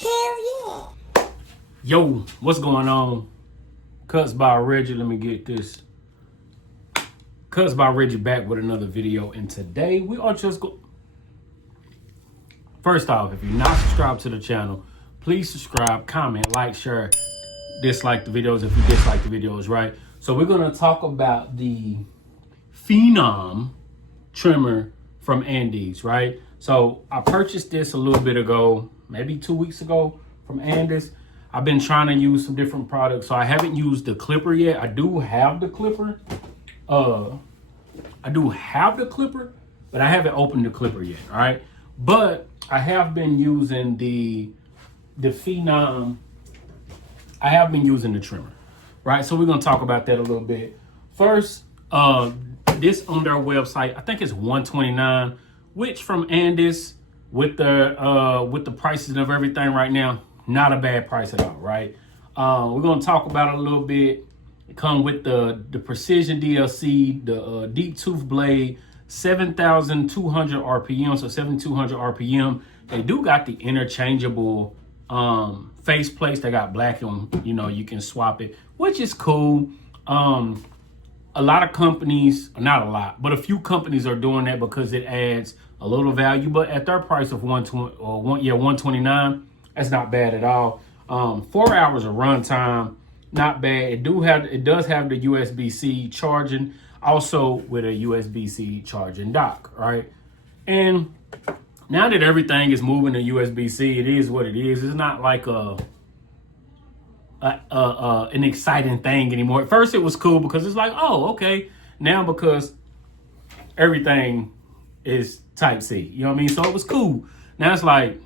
Hell yeah. Yo, what's going on? Cuts by Reggie. Let me get this. Cuts by Reggie back with another video. And today we are just go. First off, if you're not subscribed to the channel, please subscribe, comment, like, share, dislike the videos if you dislike the videos, right? So we're going to talk about the Phenom trimmer from Andis, right? So I purchased this a little bit ago, maybe 2 weeks ago from Andis. I've been trying to use some different products, so I haven't used the clipper yet. I do have the clipper. But I haven't opened the clipper yet, all right? But I have been using the Phenom. I have been using the trimmer, right? So we're gonna talk about that a little bit. First, this on their website, I think it's $129, which from Andis with the prices of everything right now, not a bad price at all, right? We're gonna talk about it a little bit. It come with the precision DLC, the deep tooth blade, 7,200 RPM, so 7,200 RPM. They do got the interchangeable face plates. They got black on, you can swap it, which is cool. A lot of companies, not a lot, but a few companies are doing that because it adds a little value. But at their price of $129, that's not bad at all. 4 hours of runtime, not bad. It does have the USB-C charging, also with a USB-C charging dock, right? And now that everything is moving to USB-C, it is what it is. It's not like an exciting thing anymore. At first, it was cool because it's like, oh, okay. Now because everything is Type C, you know what I mean? So it was cool. Now it's like,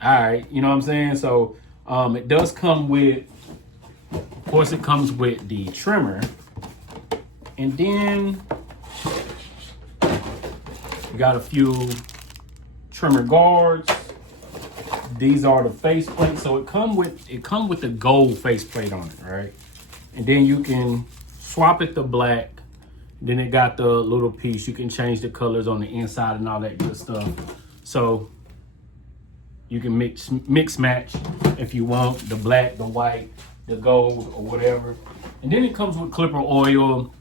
all right, you know what I'm saying? So it does come with, of course, it comes with the trimmer. And then we got a few trimmer guards. These are the face plates. So it come with the gold face plate on it, right? And then you can swap it to black. Then it got the little piece. You can change the colors on the inside and all that good stuff. So you can mix match if you want the black, the white, the gold, or whatever. And then it comes with clipper oil,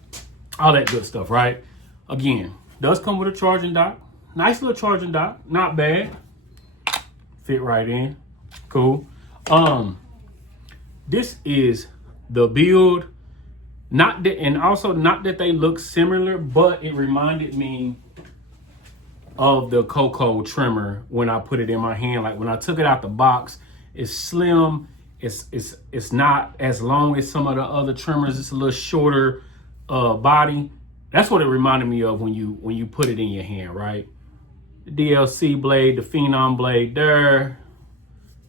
all that good stuff, right? Again, does come with a charging dock. Nice little charging dock, not bad. Fit right in, cool. This is the build. Not that they look similar, but it reminded me of the Coco trimmer when I put it in my hand. Like when I took it out the box, it's slim. It's not as long as some of the other trimmers. It's a little shorter body. That's what it reminded me of when you put it in your hand, right? The DLC blade, the Phenom blade there.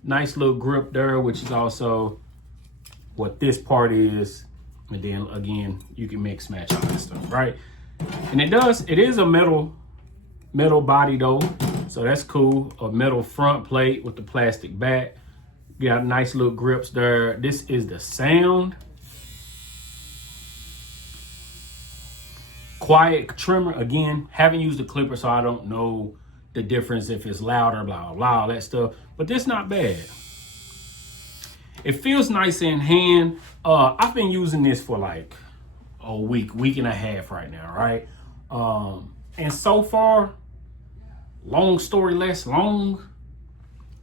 Nice little grip there, which is also what this part is. And then again, you can mix match all that stuff, right? And it is a metal body though. So that's cool. A metal front plate with the plastic back. You got nice little grips there. This is the sound. Quiet trimmer. Again, haven't used the clipper, so I don't know the difference if it's louder, blah, blah, blah, all that stuff. But this not bad. It feels nice in hand. I've been using this for like a week and a half right now, right? And so far, long story less long,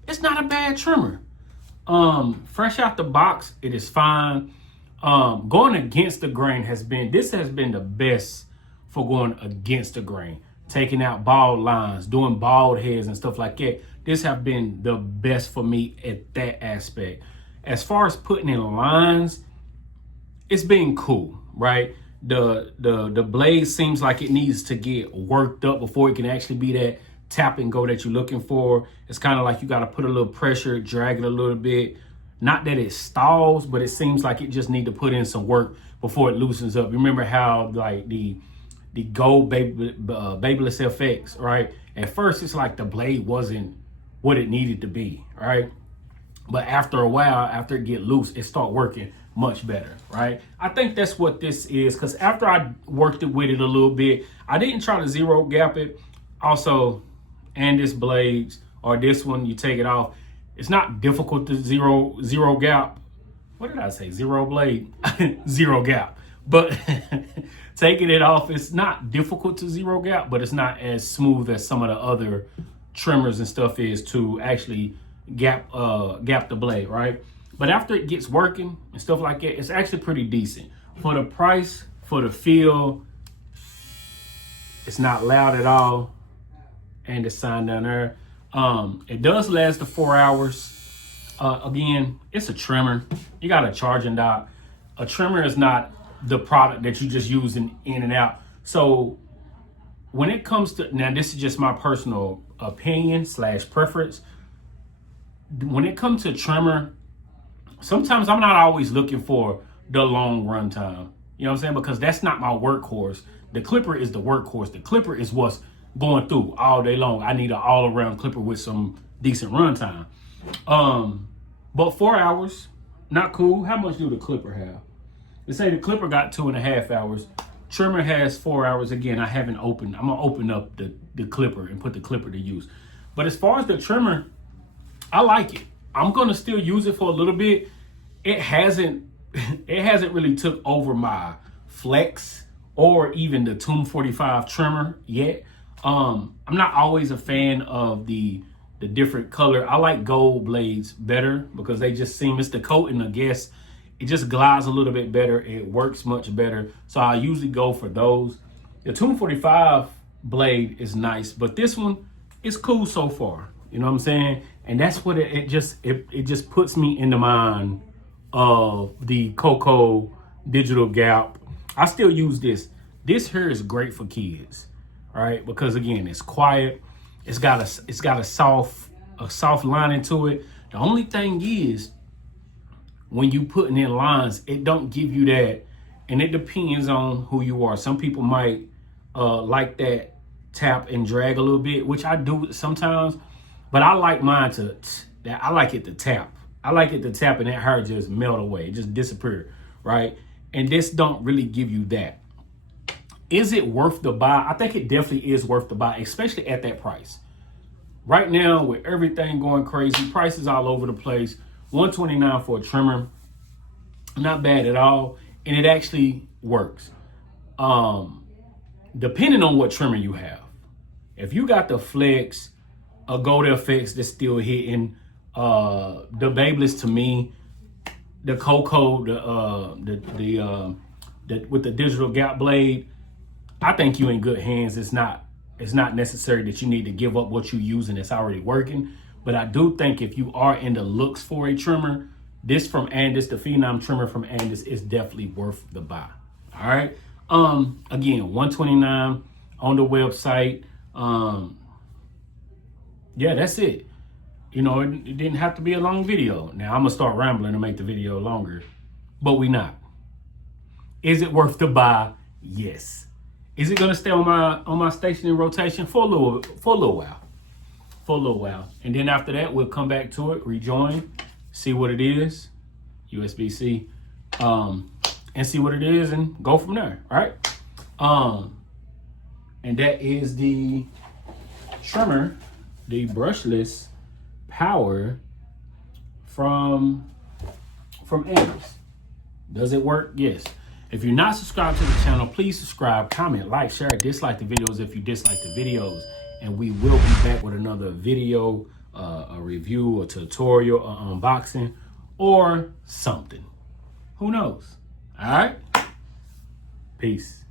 it's not a bad trimmer. Fresh out the box, it is fine. Going against the grain has been the best for going against the grain. Taking out bald lines, doing bald heads and stuff like that. This have been the best for me at that aspect. As far as putting in lines, it's been cool, right? The blade seems like it needs to get worked up before it can actually be that tap and go that you're looking for. It's kind of like you got to put a little pressure, drag it a little bit. Not that it stalls, but it seems like it just need to put in some work before it loosens up. Remember how like the gold Babyliss FX, right? At first, it's like the blade wasn't what it needed to be, right? But after a while, after it get loose, it start working much better, right? I think that's what this is, because after I worked it with it a little bit, I didn't try to zero gap it. Also, Andis blades, or this one, you take it off, It's not difficult to zero gap. What did I say? Zero blade, zero gap. But taking it off, it's not difficult to zero gap, but it's not as smooth as some of the other trimmers and stuff is to actually gap the blade, right? But after it gets working and stuff like that, it's actually pretty decent. For the price, for the feel, it's not loud at all. And the sign down there. It does last the 4 hours. Again, it's a trimmer. You got a charging dock. A trimmer is not the product that you just use in and out. So when it comes to, now this is just my personal opinion / preference. When it comes to trimmer, sometimes I'm not always looking for the long run time. You know what I'm saying? Because that's not my workhorse. The clipper is the workhorse. The clipper is what's going through all day long. I need an all around clipper with some decent run time. But 4 hours, not cool. How much do the clipper have? They say the clipper got 2.5 hours. Trimmer has 4 hours. Again, I haven't opened. I'm gonna open up the clipper and put the clipper to use. But as far as the trimmer, I like it. I'm gonna still use it for a little bit. It hasn't really took over my Flex or even the Tomb 45 trimmer yet. I'm not always a fan of the different color. I like gold blades better because they just seem, it's the coating, I guess. It just glides a little bit better. It works much better. So I usually go for those. The Tomb 45 blade is nice, but this one is cool so far. You know what I'm saying? And that's what it just puts me in the mind of the Coco Digital Gap. I still use this. This here is great for kids, right? Because again, it's quiet. It's got a soft lining to it. The only thing is, when you putting in lines, it don't give you that, and it depends on who you are. Some people might like that tap and drag a little bit, which I do sometimes, but I like mine I like it to tap. I like it to tap and that hair just melt away, it just disappear, right? And this don't really give you that. Is it worth the buy? I think it definitely is worth the buy, especially at that price. Right now, with everything going crazy, prices all over the place, $129 for a trimmer, not bad at all, and it actually works. Depending on what trimmer you have. If you got the Flex, a Gold FX that's still hitting, the Babyliss, to me, the Coco, with the digital gap blade, I think you in good hands. It's not necessary that you need to give up what you're using that's already working. But I do think if you are in the looks for a trimmer, this from Andis, the Phenom trimmer from Andis, is definitely worth the buy. All right. Again, $129 on the website. Yeah, that's it. You know, it didn't have to be a long video. Now I'm gonna start rambling to make the video longer, but we not. Is it worth the buy? Yes. Is it gonna stay on my stationary rotation for a little while? And then after that, we'll come back to it, rejoin, see what it is, USB-C, and see what it is and go from there, all right? And that is the trimmer, the brushless power from Andis. Does it work? Yes. If you're not subscribed to the channel, please subscribe, comment, like, share, dislike the videos if you dislike the videos. And we will be back with another video, a review, a tutorial, an unboxing, or something. Who knows? All right? Peace.